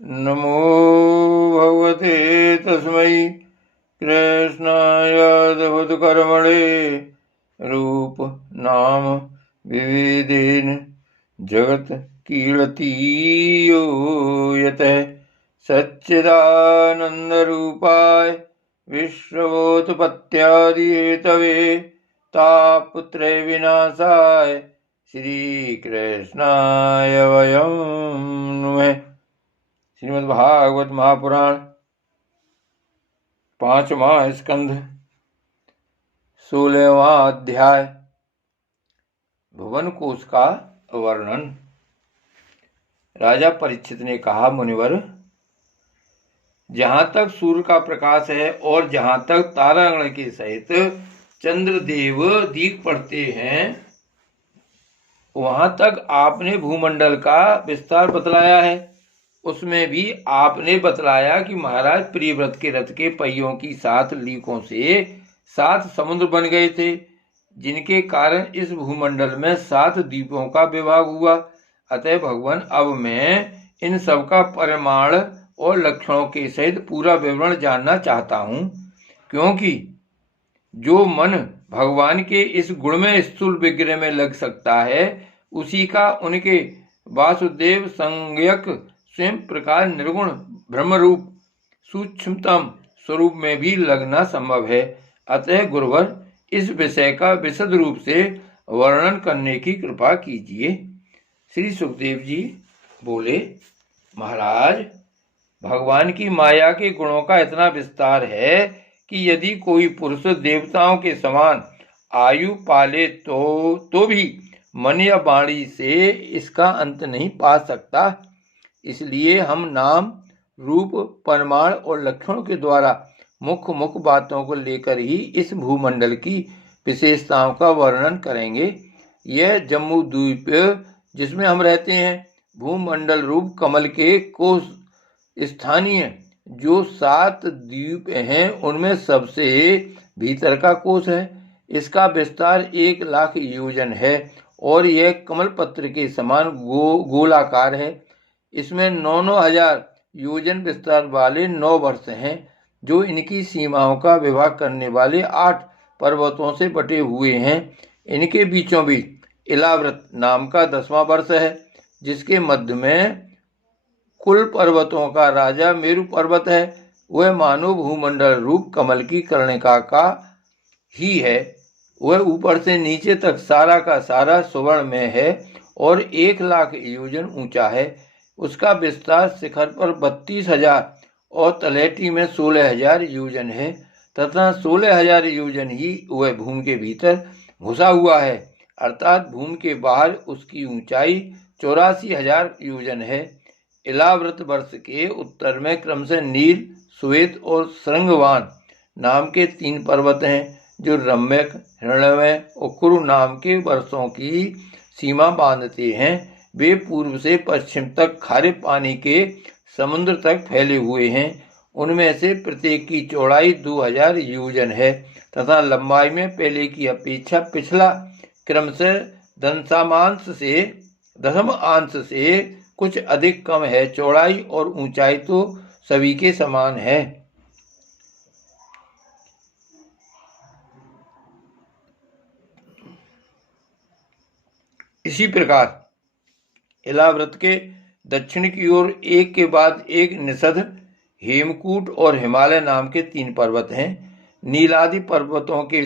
नमो भगवते तस्मै कृष्णायादभुतकर्मणे रूप नाम विविधेन जगत कीर्तियो यतः सच्चिदानन्दरूपाय विश्वोत्पत्त्यादिहेतवे तापत्रय विनाशाय श्रीकृष्णाय वयं नुमः। श्रीमद्भागवत महापुराण 5वां स्कंध 16वां अध्याय भुवन कोश का वर्णन। राजा परीक्षित ने कहा, मुनिवर, जहां तक सूर्य का प्रकाश है और जहां तक तारागण के सहित चंद्रदेव दीख पड़ते हैं, वहां तक आपने भूमंडल का विस्तार बतलाया है। उसमें भी आपने बतलाया कि महाराज प्रियव्रत के रथ के पहियों की 7 लीकों से 7 समुद्र बन गए थे, जिनके कारण इस भूमंडल में 7 द्वीपों का विभाग हुआ। अतः भगवान, अब मैं इन सब का परिमाण और लक्षणों के सहित पूरा विवरण जानना चाहता हूँ, क्योंकि जो मन भगवान के इस गुण में स्थूल विग्रह में लग सकता है, उसी का उनके वासुदेव संज्ञक स्वयं प्रकार निर्गुण ब्रह्मरूप सूक्ष्मतम स्वरूप में भी लगना संभव है। अतः गुरुवर, इस विषय का विशद रूप से वर्णन करने की कृपा कीजिए। श्री सुखदेव जी बोले, महाराज, भगवान की माया के गुणों का इतना विस्तार है कि यदि कोई पुरुष देवताओं के समान आयु पाले तो भी मन या वाणी से इसका अंत नहीं पा सकता। इसलिए हम नाम, रूप, परिमाण और लक्षणों के द्वारा मुख्य बातों को लेकर ही इस भूमंडल की विशेषताओं का वर्णन करेंगे। यह जम्मू द्वीप जिसमें हम रहते हैं, भूमंडल रूप कमल के कोश स्थानीय जो 7 द्वीप हैं, उनमें सबसे भीतर का कोश है। इसका विस्तार 1 लाख योजन है और यह कमल पत्र के समान गोलाकार है। इसमें 9-9 हजार योजन विस्तार वाले 9 वर्ष हैं, जो इनकी सीमाओं का विभाग करने वाले 8 पर्वतों से बटे हुए हैं। इनके बीचों बीच इलाव्रत नाम का 10वां वर्ष है, जिसके मध्य में कुल पर्वतों का राजा मेरु पर्वत है। वह मानो भूमंडल रूप कमल की कर्णिका का ही है। वह ऊपर से नीचे तक सारा का सारा सुवर्ण में है और 1 लाख योजन ऊंचा है। उसका विस्तार शिखर पर 32,000 और तलहटी में 16,000 योजन है, तथा 16,000 योजन ही वह भूमि के भीतर घुसा हुआ है, अर्थात भूमि के बाहर उसकी ऊंचाई 84,000 योजन है। इलाव्रत वर्ष के उत्तर में क्रमशः नील, श्वेत और श्रृंगवान नाम के 3 पर्वत हैं, जो रम्यक, हिरण्मय और कुरु नाम के वर्षों की सीमा बांधते हैं। वे पूर्व से पश्चिम तक खारे पानी के समुद्र तक फैले हुए हैं। उनमें से प्रत्येक की चौड़ाई 2000 योजन है, तथा लंबाई में पहले की अपेक्षा पिछला क्रमशः दशम अंश से कुछ अधिक कम है। चौड़ाई और ऊंचाई तो सभी के समान है। इसी प्रकार इलाव्रत के दक्षिण की ओर एक के बाद एक निषद, हेमकूट और हिमालय नाम के 3 पर्वत हैं। नीलादि पर्वतों के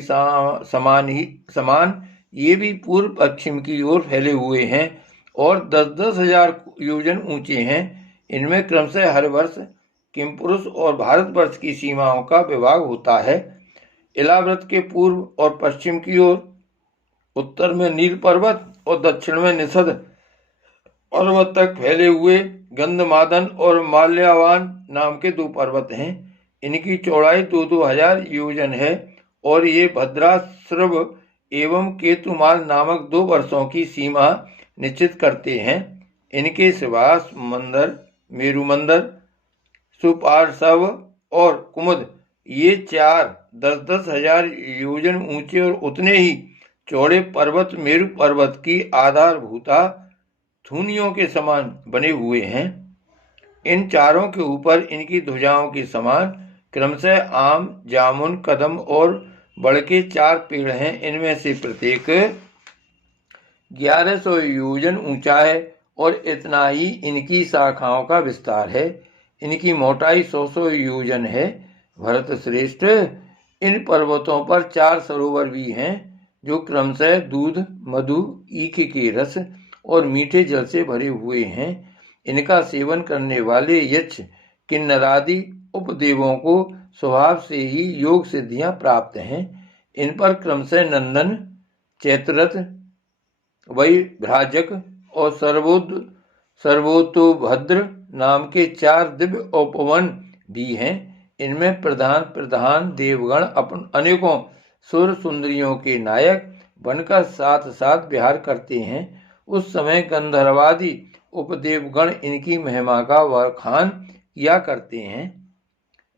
समान ये भी पूर्व पश्चिम की ओर फैले हुए हैं और 10-10 हजार योजन ऊंचे हैं। इनमें क्रमशः हर वर्ष किमपुरुष और भारतवर्ष की सीमाओं का विभाग होता है। इलाव्रत के पूर्व और पश्चिम की ओर उत्तर में नील पर्वत और दक्षिण में निषद पर्वत तक फैले हुए गंधमादन और माल्यावान नाम के 2 पर्वत हैं। इनकी चौड़ाई 2-2 हजार योजन है और ये भद्राश्रव एवं केतुमाल नामक 2 वर्षों की सीमा निश्चित करते हैं। इनके सिवा मंदर, मेरु मंदर, सुपार्शव और कुमुद ये 4 10-10 हजार योजन ऊंचे और उतने ही चौड़े पर्वत मेरु पर्वत की आधारभूता थूनियों के समान बने हुए हैं। इन चारों के ऊपर इनकी ध्वजाओं के समान क्रमशः आम, जामुन, कदम और बड़ के 4 पेड़ हैं। इनमें से प्रत्येक 1100 योजन ऊंचा है और इतना ही इनकी शाखाओं का विस्तार है। इनकी मोटाई 100 योजन है। भरत श्रेष्ठ, इन पर्वतों पर 4 सरोवर भी हैं जो क्रमशः दूध, मधु, ईख के रस और मीठे जल से भरे हुए हैं। इनका सेवन करने वाले यक्ष, किन्नरादि उपदेवों को स्वभाव से ही योग सिद्धियां प्राप्त हैं। इन पर क्रमशः नंदन, चैत्ररथ, वैभ्राजक और सर्वोतोभद्र नाम के 4 दिव्य उपवन भी हैं। इनमें प्रधान देवगण अनेकों सुर सुंदरियों के नायक बनकर साथ साथ विहार करते हैं। उस समय गंधर्वादि उपदेवगण इनकी महिमा का वखान किया करते हैं।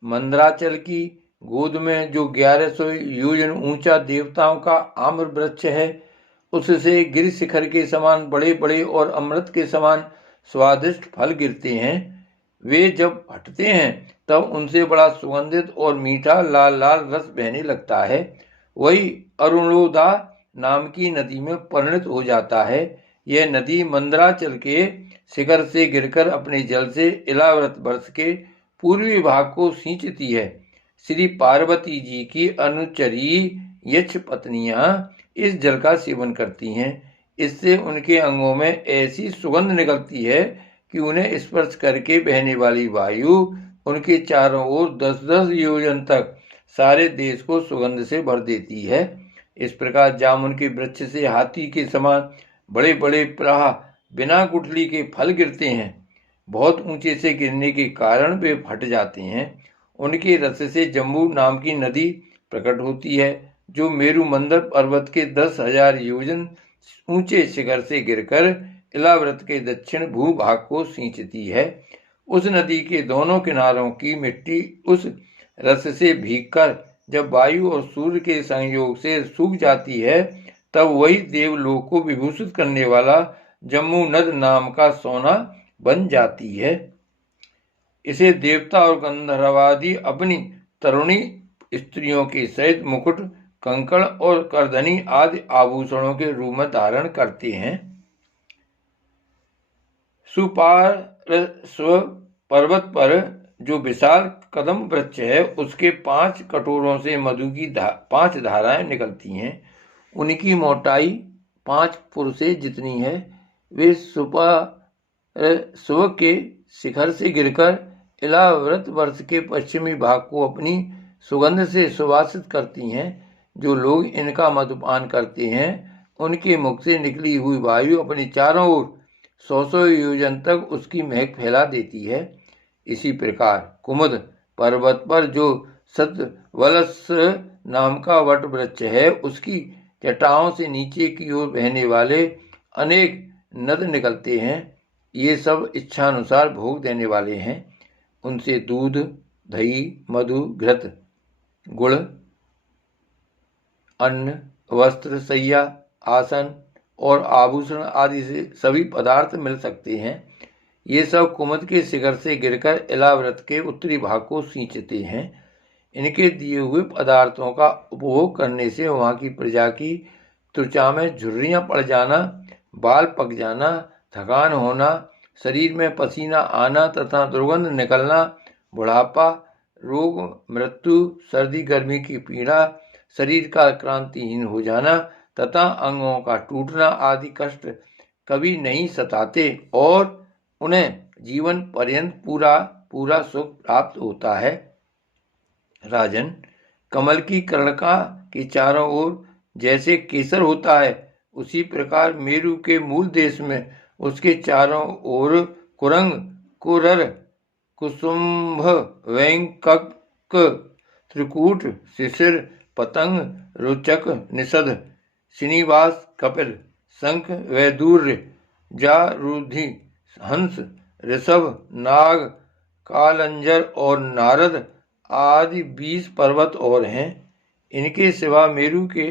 मंदराचल की गोद में जो 1100 योजन ऊंचा देवताओं का आम्र वृक्ष है, उससे गिर शिखर के समान बड़े बड़े और अमृत के समान स्वादिष्ट फल गिरते हैं। वे जब हटते हैं तब उनसे बड़ा सुगंधित और मीठा लाल लाल रस बहने लगता है। वही अरुणोदा नाम की नदी में परिणत हो जाता है। यह नदी मंदराचल के शिखर से गिरकर अपने जल से इलाव्रत वर्ष के पूर्वी भाग को सींचती है। श्री पार्वती जी की अनुचरी यक्ष पत्नियां इस जल का सेवन करती हैं। इससे उनके अंगों में ऐसी सुगंध निकलती है कि उन्हें स्पर्श करके बहने वाली वायु उनके चारों ओर 10-10 योजन तक सारे देश को सुगंध से भर देती है। इस प्रकार जामुन के वृक्ष से हाथी के समान बड़े बड़े प्राह बिना गुठली के फल गिरते हैं। बहुत ऊंचे से गिरने के कारण वे फट जाते हैं। उनके रस से जम्बू नाम की नदी प्रकट होती है, जो मेरु मंदर पर्वत के 10,000 योजन ऊंचे शिखर से गिरकर इलाव्रत के दक्षिण भूभाग को सींचती है। उस नदी के दोनों किनारों की मिट्टी उस रस से भीगकर जब वायु और सूर्य के संयोग से सूख जाती है, तब वही देवलोक को विभूषित करने वाला जम्मू नद नाम का सोना बन जाती है। इसे देवता और गंधर्वादि अपनी तरुणी स्त्रियों के सहित मुकुट, कंकण और करधनी आदि आभूषणों के रूप में धारण करते हैं। सुपार्श्व पर्वत पर जो विशाल कदम वृक्ष है, उसके 5 कटोरों से मधु की 5 धाराएं निकलती हैं। उनकी मोटाई 5 पुरुषे जितनी है। वे सुपार्श्व के शिखर से गिरकर इलाव्रत वर्ष के पश्चिमी भाग को अपनी सुगंध से सुवासित करती हैं। जो लोग इनका मधुपान करते हैं, उनके मुख से निकली हुई वायु अपनी चारों ओर 100 योजन तक उसकी महक फैला देती है। इसी प्रकार कुमुद पर्वत पर जो सतवलस नाम का वट वृक्ष है, उसकी जटाओं से नीचे की ओर बहने वाले अनेक नद निकलते हैं। ये सब इच्छानुसार भोग देने वाले हैं। उनसे दूध, दही, मधु, घृत, गुड़, अन्न, वस्त्र, सैया, आसन और आभूषण आदि से सभी पदार्थ मिल सकते हैं। ये सब कुमुद के शिखर से गिरकर इलाव्रत के उत्तरी भाग को सींचते हैं। इनके दिए हुए पदार्थों का उपभोग करने से वहाँ की प्रजा की त्वचा में झुर्रियाँ पड़ जाना, बाल पक जाना, थकान होना, शरीर में पसीना आना तथा दुर्गंध निकलना, बुढ़ापा, रोग, मृत्यु, सर्दी गर्मी की पीड़ा, शरीर का क्रांतिहीन हो जाना तथा अंगों का टूटना आदि कष्ट कभी नहीं सताते और उन्हें जीवन पर्यंत पूरा सुख प्राप्त होता है। राजन, कमल की कर्णिका के चारों ओर जैसे केसर होता है, उसी प्रकार मेरु के मूल देश में उसके चारों ओर कुरंग, कुरर, कुसुम्भ, वैंकक, त्रिकूट, शिशिर, पतंग, रुचक, निषद, श्रीनिवास, कपिल, शंख, वैदूर्य, जारुधि, हंस, ऋषभ, नाग, कालंजर और नारद आदि 20 पर्वत और हैं। इनके सिवा मेरु के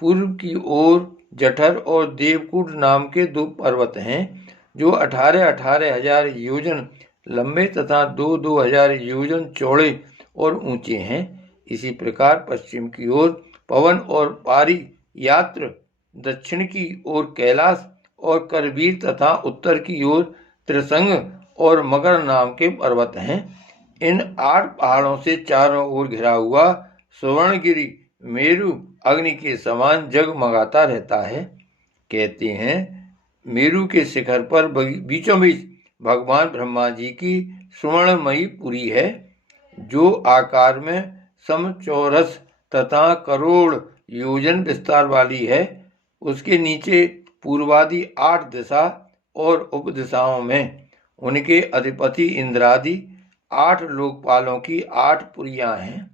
पूर्व की ओर जठर और देवकूट नाम के 2 पर्वत हैं, जो 18,000 योजन लंबे तथा 2,000 योजन चौड़े और ऊंचे हैं। इसी प्रकार पश्चिम की ओर पवन और पारी यात्र, दक्षिण की ओर कैलाश और करवीर तथा उत्तर की ओर त्रिसंग और मगर नाम के पर्वत हैं। इन 8 पहाड़ों से चारों ओर घिरा हुआ स्वर्णगिरि मेरु अग्नि के समान जगमगाता रहता है। कहते हैं मेरु के शिखर पर बीचों बीच भगवान ब्रह्मा जी की सुवर्णमयी पुरी है, जो आकार में समचौरस तथा करोड़ योजन विस्तार वाली है। उसके नीचे पूर्वादि 8 दिशा और उपदिशाओं में उनके अधिपति इंद्रादि 8 लोकपालों की 8 पुरियां हैं।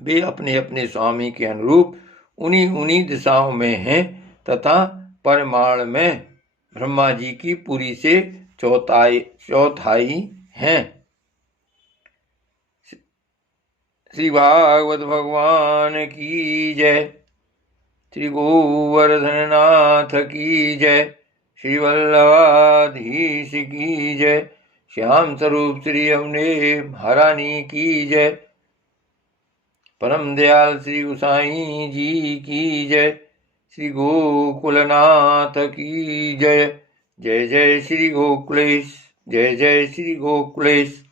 वे अपने अपने स्वामी के अनुरूप उन्हीं दिशाओं में हैं तथा परिमाण में ब्रह्मा जी की पुरी से चौथाई हैं। श्री भागवत भगवान की जय। श्री गोवर्धन नाथ की जय। श्री वल्लभाधीश की जय। श्याम स्वरूप श्री अवने महारानी की जय। परम दयाल श्री गोसाई जी की जय। श्री गोकुलनाथ की जय। जय जय श्री गोकुलेश। जय जय श्री गोकुलेश।